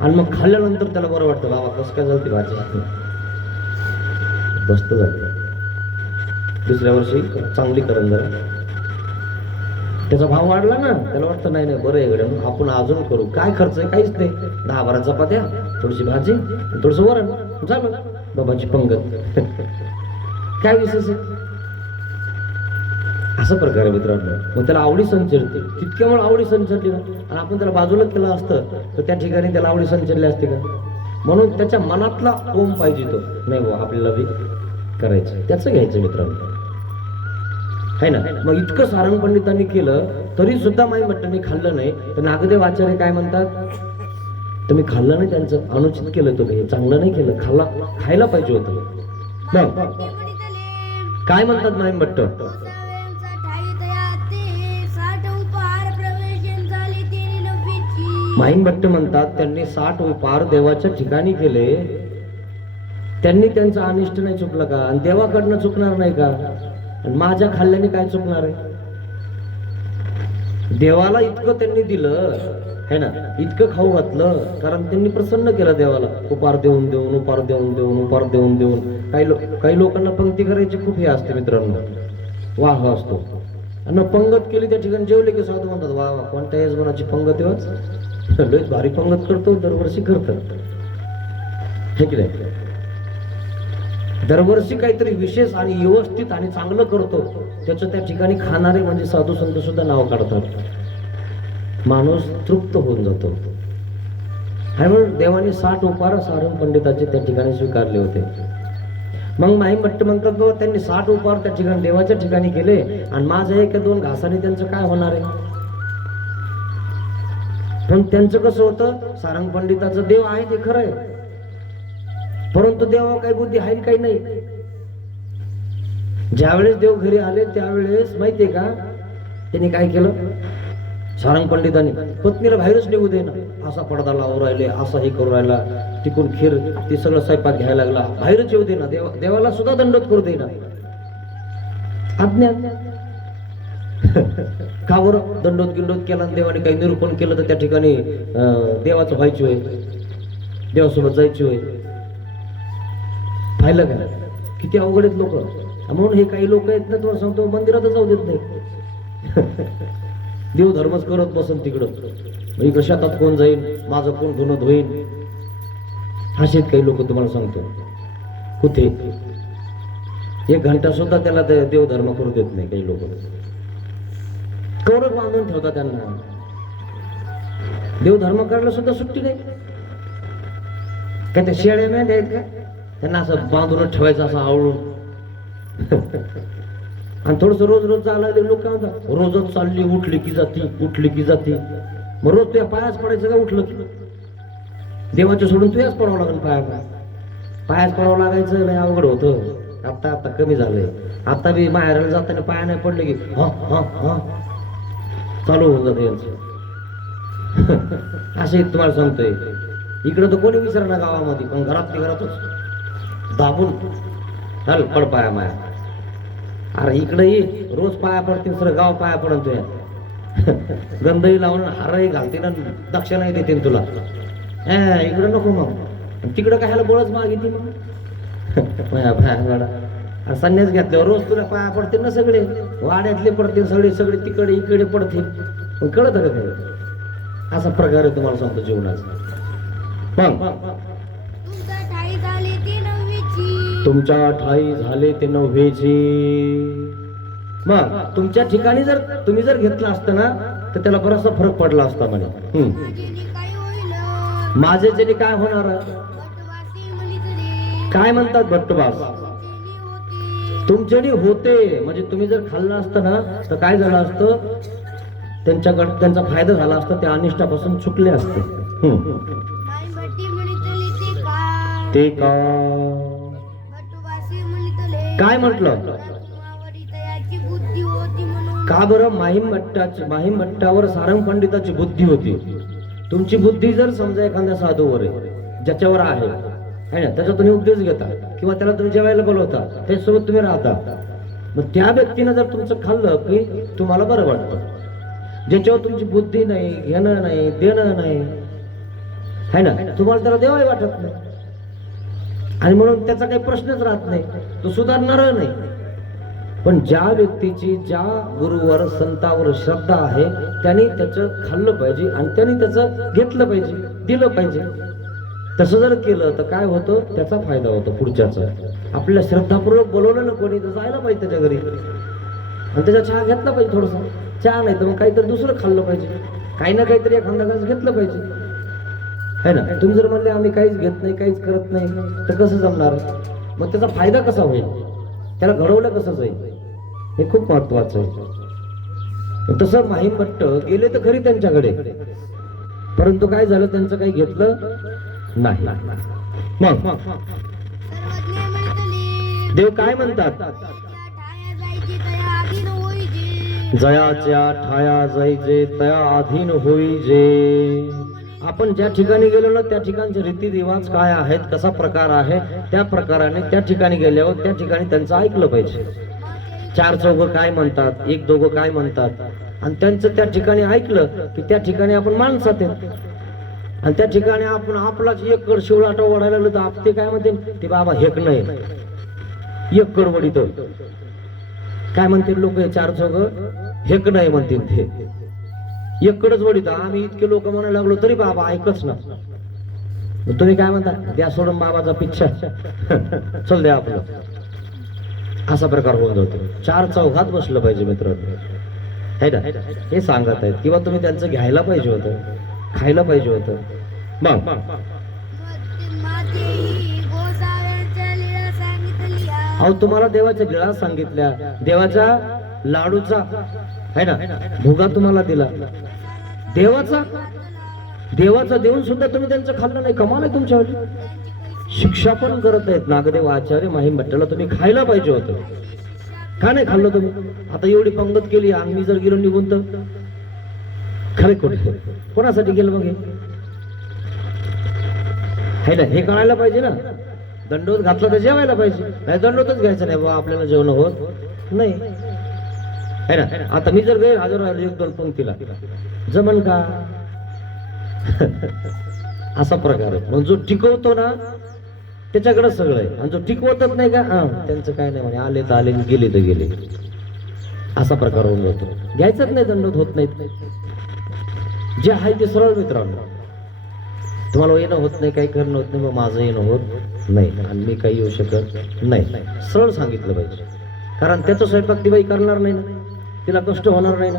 आणि मग खाल्ल्यानंतर त्याला बरं वाटतं, बाबा कसं काय झालं ती भाजी, मस्त झाली, दुसऱ्या वर्षी चांगली करून जरा. त्याचा भाव वाढला ना, त्याला वाटतं नाही नाही बरं आहे गड्या, मग आपण अजून करू. काय खर्च आहे? काहीच नाही. 10-12 चपात्या, थोडीशी भाजी, थोडंसं वरण, झालं बाबाची पंगत. काय विशेष आहे? असा प्रकार आहे मित्रांनो. मग त्याला आवडी संचरते, तितक्यामुळे आवडी संचरली ना. आणि आपण त्याला बाजूला केलं असतं तर त्या ठिकाणी त्याला आवडी संचरली असते का? म्हणून त्याच्या मनातला ओम पाहिजे तो, नाही बाबा आपल्याला बी करायचं, त्याचं घ्यायचं मित्रांनो, है ना. मग इतकं सारंग पंडितांनी केलं तरी सुद्धा माई भट्टांनी खाल्लं नाही. तर नागदेव आचार्य काय म्हणतात? तुम्ही खाल्लं नाही, त्यांचं अनुचित केलं तुम्ही, हे चांगलं नाही केलं, खायला पाहिजे होतं. मग काय म्हणतात माई भट्ट? माईन भट्ट म्हणतात त्यांनी 60 उपहार देवाच्या ठिकाणी केले, त्यांनी त्यांचा अनिष्ट नाही चुकलं का? आणि देवाकडनं चुकणार नाही का? आणि माझ्या खाल्ल्याने काय चुकणार आहे? देवाला इतकं त्यांनी दिलं है ना, इतकं खाऊ घातलं, कारण त्यांनी प्रसन्न केलं देवाला. उपहार देऊन देऊन, उपहार देऊन देऊन, उपहार देऊन देऊन. काही लोकांना पंक्ती करायची खूप हे असते मित्रांनो, वाह असतो. आणि पंगत केली त्या ठिकाणी, जेवले की साधू म्हणतात वा वा, कोणत्या यजमानाची पंगत आहे, लयच भारी पंगत करतो, दरवर्षी करतात, हे की नाही? दरवर्षी काहीतरी विशेष आणि व्यवस्थित आणि चांगलं करतो, त्याचं त्या ठिकाणी खाणारे म्हणजे साधू संत सुद्धा नाव काढतात. माणूस तृप्त होऊन जातो. आणि म्हणून देवाने 60 उपहार सारंग पंडिताचे त्या ठिकाणी स्वीकारले होते. मग माई भट्ट म्हणतात बाबा त्यांनी 60 उपहार त्या ठिकाणी देवाच्या ठिकाणी केले, आणि माझ्या 1-2 घासाने त्यांचं काय होणार आहे? पण त्यांचं कसं होतं, सारंग पंडिताचं देव आहे ते खरं आहे, परंतु देवा काही बुद्धी आहे काही नाही. ज्यावेळेस देव घरी आले त्यावेळेस माहितीये का त्यांनी काय केलं? सारंग पंडितांनी पत्नीला बाहेरच निघू दे ना, असा पडदा लावून राहिले, असा हे करू राहिला, तिकून खीर ते सगळं स्वयंपाक घ्यायला लागला, बाहेरच येऊ दे ना, देवाला सुद्धा दंडोत करू दे ना. अज्ञान. का बरं? दंडोत गिंडोत केला, देवाने काही निरूपण केलं तर त्या ठिकाणी देवाचं व्हायची होय, देवासोबत जायची होय. पाहिलं का किती अवघड आहेत लोक. म्हणून हे काही लोक आहेत ना, तुम्हाला सांगतो, मंदिरातच जाऊ देत नाही, देव धर्मच करत बसन तिकडं, इकडं शेतात कोण जाईल, माझं कोण धुणं धुईल, असेच काही लोक तुम्हाला सांगतो. कुठे 1 घंटा सुद्धा त्याला देव धर्म करू देत नाही काही लोक, कौरव बांधून ठेवतात त्यांना. देव धर्म करायला सुद्धा सुट्टी नाही. काय त्या शेळ्या नाही द्यायत का? त्यांना असं बांधून ठेवायचं, असं आवळून. आणि थोडस रोज रोज चालायला लोक काय म्हणतात, रोजच चालली, उठली की जाती, उठली की जाती. मग रोज तुझ्या पायाच पडायचं का उठलं की? देवाच्या सोडून तुझ्याच पडावं लागेल पायाच पडावं लागायचं नाही, अवघड होतं. आता आता कमी झालंय. आता बी माहेराला जाताना पाया नाही पडले की हा हा हा चालू होऊन जातं यांचं. असे तुम्हाला सांगतोय. इकडं तर कोणी विचार ना गावामध्ये, पण घरातली घरातच दाबून हल पड पाया माया. अरे इकडे ये, रोज पाया पडतील, सर गाव पाया पडन तुझ्या. गंधही लावून हारही घालतील आणि दक्षिणाही देतील तुला. इकडं नको मग, तिकडं काय बळच मागितली मग. संन्यास घेतल्यावर रोज तुला पाया पडतील ना सगळे, वाड्यातले पडतील सगळे, सगळे तिकडे इकडे पडतील. पण कळत का काय? असा प्रकार आहे तुम्हाला सांगतो जीवनाचा. तुमच्या ठाई झाले ते नववीची. तुमच्या ठाई झाले ते नववेची. मग तुमच्या ठिकाणी जर तुम्ही जर घेतलं असतं ना, तर त्याला बराचसा फरक पडला असता म्हणे. माझेनी काय होईल? माझे जेणे काय होणार? भटवासी म्हणीत रे. काय म्हणतात भट्टबास? तुमचेनी होती. तुमच्यानी होते, म्हणजे तुम्ही जर खाल्लं असतं ना, तर काय झालं असतं, त्यांच्याकडे त्यांचा फायदा झाला असता, त्या अनिष्टापासून चुकले असते. माई भट्टी म्हणितली ते का? ते का? भटवासी म्हणितले. काय म्हटलं? तुम्हावरी तयाची बुद्धी होती म्हणून. का बरं? माहीम भट्टावर सारंग पंडिताची बुद्धी होती. तुमची बुद्धी जर समजा एखाद्या साधूवर आहे, ज्याच्यावर आहे ना, त्याचा तुम्ही उपदेश घेता किंवा त्याला तुम्ही जेवायला बोलवता, त्याच्यासोबत तुम्ही राहता, मग त्या व्यक्तीनं जर तुमचं खाल्लं की तुम्हाला बरं वाटतं. ज्याच्यावर तुमची बुद्धी नाही, घेणं नाही, देणं नाही, है ना, तुम्हाला त्याला देवाही वाटत नाही. आणि म्हणून त्याचा काही प्रश्नच राहत नाही, तो सुधारणार नाही. पण ज्या व्यक्तीची ज्या गुरुवर संतावर श्रद्धा आहे, त्यांनी त्याचं खाल्लं पाहिजे आणि त्यांनी त्याचं घेतलं पाहिजे, दिलं पाहिजे. तसं जर केलं तर काय होतं, त्याचा फायदा होतो पुढच्याचा. आपल्याला श्रद्धापूर्वक बोलवलं ना कोणी, तर जायला पाहिजे त्याच्या घरी आणि त्याचा चहा घेतला पाहिजे. थोडंसं चहा नाही तर मग काहीतरी दुसरं खाल्लं पाहिजे, काही ना काहीतरी एखादा घास घेतलं पाहिजे, है ना. तुम्ही जर म्हणले आम्ही काहीच घेत नाही, काहीच करत नाही, तर कसं जमणार? मग त्याचा फायदा कसा होईल, त्याला घडवलं कसं जाईल, हे खूप महत्वाचं आहे. तसं माहीम भट्ट गेले तर खरी त्यांच्याकडे, परंतु काय झालं, त्यांचं काही घेतलं नाही. मग सर्वज्ञ म्हणितले. देव काय म्हणतात? ठाया जायची तया आधीन होईजे. जयाच्या ठाया जायचे तया अधीन होईजे. आपण ज्या ठिकाणी गेलो ना, त्या ठिकाणचे रीतिरिवाज काय आहेत, कसा प्रकार आहे, त्या प्रकाराने त्या ठिकाणी गेल्यावर त्या ठिकाणी त्यांचं ऐकलं पाहिजे. चार चौघं काय म्हणतात, एक दोघं काय म्हणतात, आणि त्यांचं त्या ठिकाणी ऐकलं की त्या ठिकाणी आपण माणसात आहेत. आणि त्या ठिकाणी आपण आपलाच एक कड शिवलाटा ओढायला लागलो तर ते काय म्हणते, ते बाबा हेक नाही, एक कड वडीत काय म्हणतील लोक, चार चौघं हेक नाही म्हणतील, ते एक कडच वडीत. आम्ही इतके लोक म्हणायला लागलो तरी बाबा ऐकच ना. तुम्ही काय म्हणता, द्या सोडून बाबाचा पिच्छा, चल द्या आपलं. असा प्रकार होऊन जातो. चार चौघात बसलं पाहिजे मित्रांनो, है ना, हे सांगत आहेत. किंवा तुम्ही त्यांचं घ्यायला पाहिजे होतं, खायला पाहिजे होतं. मग मातेही गोसाव्यांच्या लीला सांगितल्या. अहो तुम्हाला देवाच्या लीला सांगितल्या, देवाच्या लाडूचा है ना भोगा तुम्हाला दिला, देवाचा देऊन सुद्धा तुम्ही त्यांचं खाल्लं नाही. कमाल आहे तुमच्यावर. शिक्षा पण करत आहेत नागदेव आचार्य माहीम भट्टाला. तुम्ही खायला पाहिजे होतं, का नाही खाल्लं तुम्ही? आता एवढी पंगत केली, आम्ही जर गेलो निघून तर खरे खोटे कोणासाठी गेलं मग हे ना, हे कळायला पाहिजे ना. दंडोत घातला तर जेवायला पाहिजे, नाही दंडोतच घ्यायचं नाही बाबा, आपल्याला जेवण होत नाही, है ना. आता मी जर गैर हजर राहिलो एक दोन पंक्तीला, जमन का? असा प्रकार आहे. मग जो टिकवतो ना त्याच्याकडे सगळं आहे, आणि जो टिकवतच नाही का, त्यांचं काय नाही म्हणे, आले तर आले, गेले तर गेले, असा प्रकार होऊन जातो. घ्यायचंच नाही, दंडोत होत नाहीत. जे आहे ते सरळ मित्रांनो. तुम्हाला येणं होत नाही, काही करणं होत नाही, मग माझं येणं होत नाही आणि मी काही येऊ शकत नाही, सरळ सांगितलं पाहिजे. कारण त्याचं स्वयंपाक ती बाई करणार नाही ना, तिला कष्ट होणार नाही ना.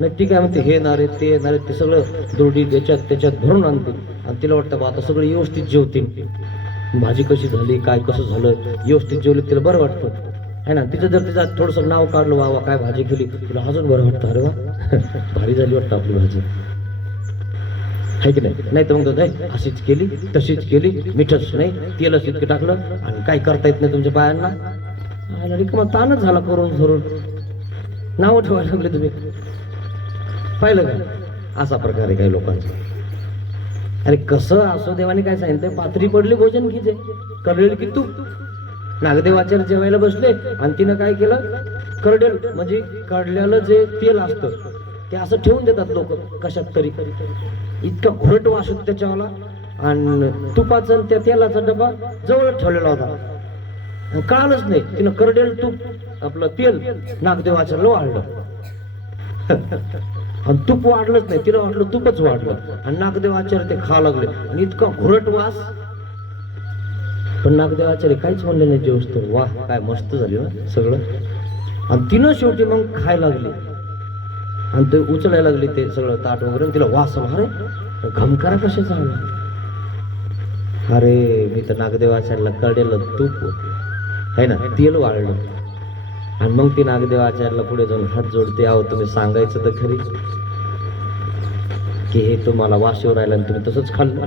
नाही ती काय म्हणते, हे येणार आहे, ते येणार आहे, ते सगळं दुर्डी त्याच्यात भरून आणते आणि तिला वाटतं बा आता सगळं व्यवस्थित जेवतील. भाजी कशी झाली, काय कसं झालं, व्यवस्थित जेवलं तिला बरं वाटतं आहे ना. तिचं जर तिचं थोडंसं नाव काढलं, वा वा काय भाजी केली, तिला अजून बरं वाटतं, अरे वा भारी झाली वाटतं आपली भाजी, आहे की नाही. नाही तर मग नाही अशीच केली तशीच केली, मिठच नाही, तेलच इतकं टाकलं आणि काय करता येत नाही तुमच्या बायांना. रिकामा ताणच झाला करून धरून, नावं ठेवायला लागले तुम्ही, पाहिलं का असा प्रकार आहे काही लोकांचा. अरे कसं असो, देवाने काय सांगितलं, पाथरी पडली भोजन की जे कळेल की तू. नागदेवाचार्य जेवायला बसले आणि तिनं काय केलं, करडेल म्हणजे काढलेलं जे तेल असतं ते असं ठेवून देतात लोक कशात तरी, इतका घोरट वास होता त्याच्यावाला, आणि तुपाचा आणि त्या तेलाचा डबा जवळ ठेवलेला होता. कळालंच नाही, तिनं करडेल तूप आपलं तेल नागदेवाचार्यला वाढलं आणि तूप वाढलंच नाही, तिला वाटलं तूपच वाढलं आणि नागदेवाचार्य ते खा लागले आणि इतका घोरट वास. पण नागदेवाचार्य काहीच म्हणले नाही जेवस तर, वाह काय मस्त झाली ना सगळं. आणि तिनं शेवटी मग खायला लागली आणि ते उचलायला लागली ते सगळं ताट वगैरे, तिला वास आला, अरे घमकारा कशाचा आला, अरे मी तर नागदेवाचार्यला कळलेलं तूप आहे ना तेल वाढलं. आणि मग ती नागदेवाचार्यला पुढे जाऊन हात जोडते, आहो तुम्ही सांगायचं तर खरी की हे तुम्हाला वास येऊ राहिला आणि तुम्ही तसंच खाल्लं.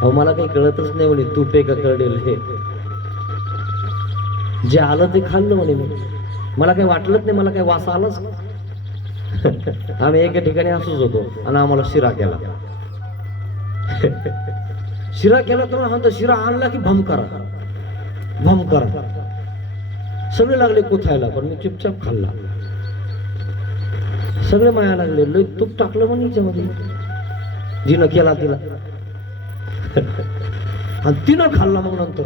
अहो मला काही कळतच नाही म्हणे तूप आहे का कळेल, हे जे आलं ते खाल्लं म्हणे मी, मला काही वाटलंच नाही, मला काही वास आलाच. आम्ही एका ठिकाणी असंच होतो आणि आम्हाला शिरा केला. शिरा केला तर म्हणतो शिरा आणला की भमकारा भमकारा, सगळे लागले कोथायला, पण मी चुपचाप खाल्ला. सगळे माया लागले, लय तूप टाकलं म्हणे याच्यामध्ये, जिनं केला तिला. आणि तिनं खाल्ला मग नंतर,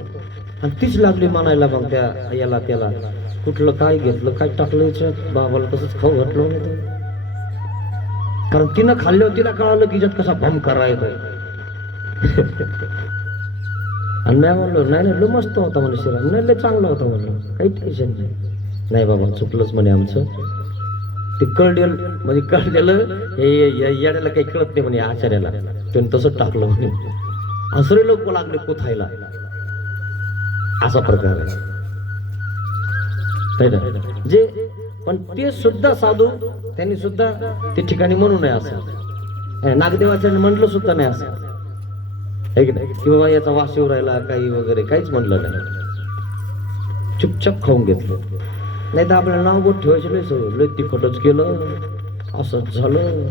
आणि तीच लागली म्हणायला मग त्या याला त्याला, कुठलं काय घेतलं काय टाकलं याच्यात, बाबाला तसंच खाऊ घातलं म्हणे. कारण तिनं खाल्ल्यावर तिला कळालं की याच्यात कसा भमकारा येतोय. आणि मी म्हणलो नाही नाही लय मस्त होता म्हणे शिरा, नाही लय चांगला होता म्हणलं, काही टेन्शन नाही. नाही बाबा चुकलंच म्हणे आमचं, ते कळडेल म्हणजे कळलेलं हे येड्याला काही कळत नाही म्हणे आचार्याला, त्याने तसंच टाकलं म्हणे. असरे लोक लागले कोथायला, असा प्रकार आहे जे. पण ते सुद्धा साधू त्यांनी सुद्धा ते ठिकाणी म्हणू नये असं, नागदेवाचार्य म्हटलं सुद्धा नाही असं, आहे की नाही, की बाबा याचा वास येऊ राहिला काही वगैरे काहीच म्हणलं नाही, चुपचाप खाऊन घेतलं. नाही तर आपल्याला नाव बोट ठेवायचे लय सगळं, लय तिखटच केलं असंच झालं,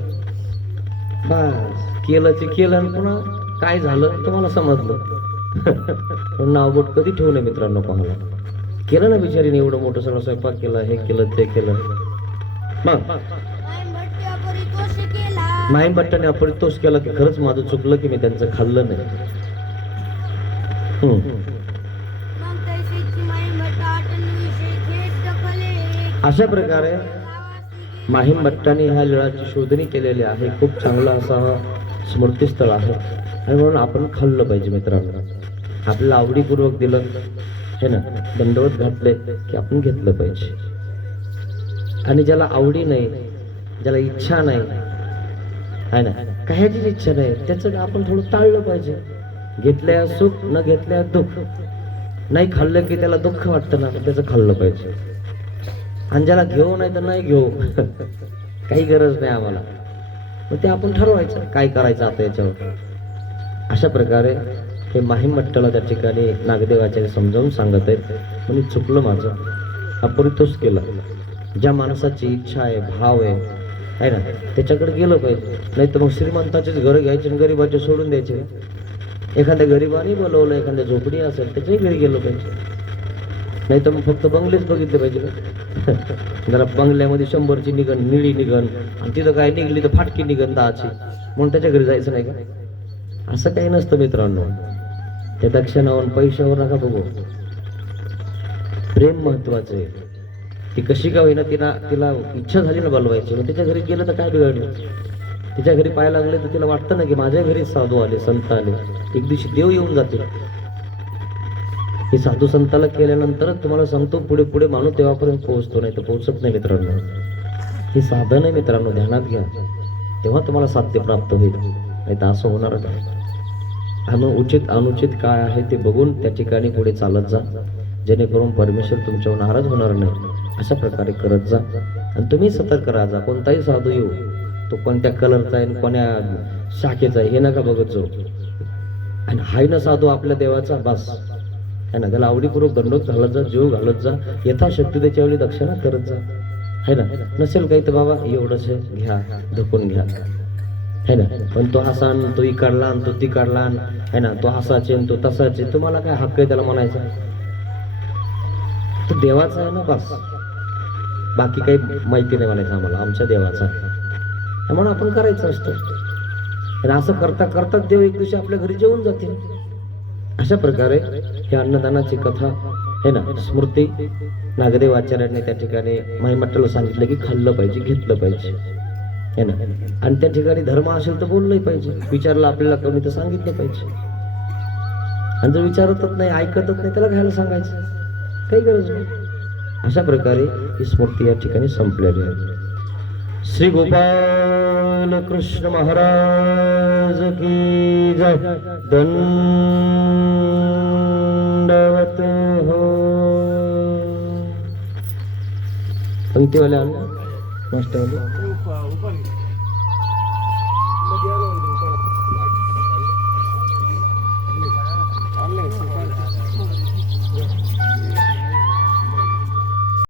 बस केलं ते केलं आणि पुन्हा काय झालं तुम्हाला समजलं. पण नाव बोट कधी ठेवू नये मित्रांनो. कोणाला केलं ना बिचारीने एवढं मोठं सगळं स्वयंपाक केला, हे केलं ते केलं, मग माहीम भट्टाने अपरितोष केला की खरंच माझं चुकलं की मी त्यांचं खाल्लं नाही. अशा प्रकारे माहीम भट्टाने ह्या लीळाची शोधणी केलेली आहे. खूप चांगला असा हा स्मृतीस्थळ आहे आणि म्हणून आपण खाल्लं पाहिजे मित्रांनो. आपल्याला आवडीपूर्वक दिलं हे ना, दंडवत घातले की आपण घेतलं पाहिजे. आणि ज्याला आवडी नाही, ज्याला इच्छा नाही आहे ना, काहीच इच्छा नाही, त्याचं आपण थोडं टाळलं पाहिजे. घेतल्या सुख न घेतल्या दुःख, नाही खाल्लं की त्याला दुःख वाटतं ना, त्याचं खाल्लं पाहिजे. आणि ज्याला घेऊ नाही तर नाही घेऊ, काही गरज नाही आम्हाला, मग ते आपण ठरवायचं काय करायचं आता याच्यावर. अशा प्रकारे हे माहीम भट्टाला त्या ठिकाणी नागदेवाचार्य समजावून सांगत आहेत, म्हणजे चुकलं माझं, अपरितोष केलं. ज्या माणसाची इच्छा आहे, भाव आहे ना, त्याच्याकडे गेलं पाहिजे. नाही तर मग श्रीमंताचेच घर घ्यायचे आणि गरीबाचे सोडून द्यायचे. एखाद्या गरीबाने बोलवलं, एखाद्या झोपडी असेल त्याच्याही घरी गेलं पाहिजे. नाही तर मग फक्त बंगलेच बघितले पाहिजे. जरा बंगल्यामध्ये 100ची निघण, निळी निघण, आणि तिथं काय निघली तर फाटकी निघण 10ची, म्हणून त्याच्या घरी जायचं नाही का? असं काही नसतं मित्रांनो. त्या दक्षिणावरून पैशावर नका बघू, प्रेम महत्वाचं आहे. ती कशी का होईना, तिला इच्छा झाली ना बोलवायची, मग तिच्या घरी गेलं तर काय बिघडलं? तिच्या घरी पाहायला लागले तर तिला वाटतं ना की माझ्या घरी साधू आले, संत आले, एक दिवशी देव येऊन जाते. हे साधू संताला केल्यानंतरच तुम्हाला सांगतो पुढे पुढे माणूस देवापर्यंत पोहोचतो, नाही तर पोहोचत नाही मित्रांनो. हे साधन आहे मित्रांनो, ध्यानात घ्या, तेव्हा तुम्हाला साध्य प्राप्त होईल, नाही तर असं होणार नाही. आणि उचित अनुचित काय आहे ते बघून त्या ठिकाणी पुढे चालत जा, जेणेकरून परमेश्वर तुमच्यावर नाराज होणार नाही. अशा प्रकारे करत जा आणि तुम्ही सतर्क राहा जा. कोणताही साधू येऊ, तो कोणत्या कलरचा आहे आणि कोण्या शाखेचा आहे हे नका बघत जाऊ. आणि हाय ना साधू आपल्या देवाचा बस है ना, त्याला आवडीपूर्वक दंडोत घालत जा, जीव घालत जा, यथाशक्ती त्याच्यावेळी दक्षिणा करत जा है ना. नसेल काही तर बाबा एवढंच घ्या, धकून घ्या है ना. पण तो असा आणि तो इकडला आणि तो तिकडला है ना, तो असाचे आणि तो तसाचे, तुम्हाला काय हक्क आहे त्याला म्हणायचा? तो देवाचा आहे ना बस, बाकी काही माहिती नाही म्हणायचं आम्हाला, आमच्या देवाचा आहे म्हणून आपण करायचं असतं. आणि असं करता करता देव एक दिवशी आपल्या घरी जेवून जातील. अशा प्रकारे ही अन्नदानाची कथा है ना, स्मृती नागदेव आचार्यांनी त्या ठिकाणी महिमट्टाला सांगितलं की खाल्लं पाहिजे, घेतलं पाहिजे है ना. आणि त्या ठिकाणी धर्म असेल तर बोललंही पाहिजे, विचारलं आपल्याला कोणी तर सांगितलं पाहिजे. आणि जर विचारतच नाही, ऐकतच नाही, त्याला घ्यायला सांगायचं, काही गरज नाही. अशा प्रकारे ही स्मृती या ठिकाणी संपलेली आहे. श्री गोपाल कृष्ण महाराज की जय. दंडवत हो. पंक्तीवाले आले, मास्टर आले.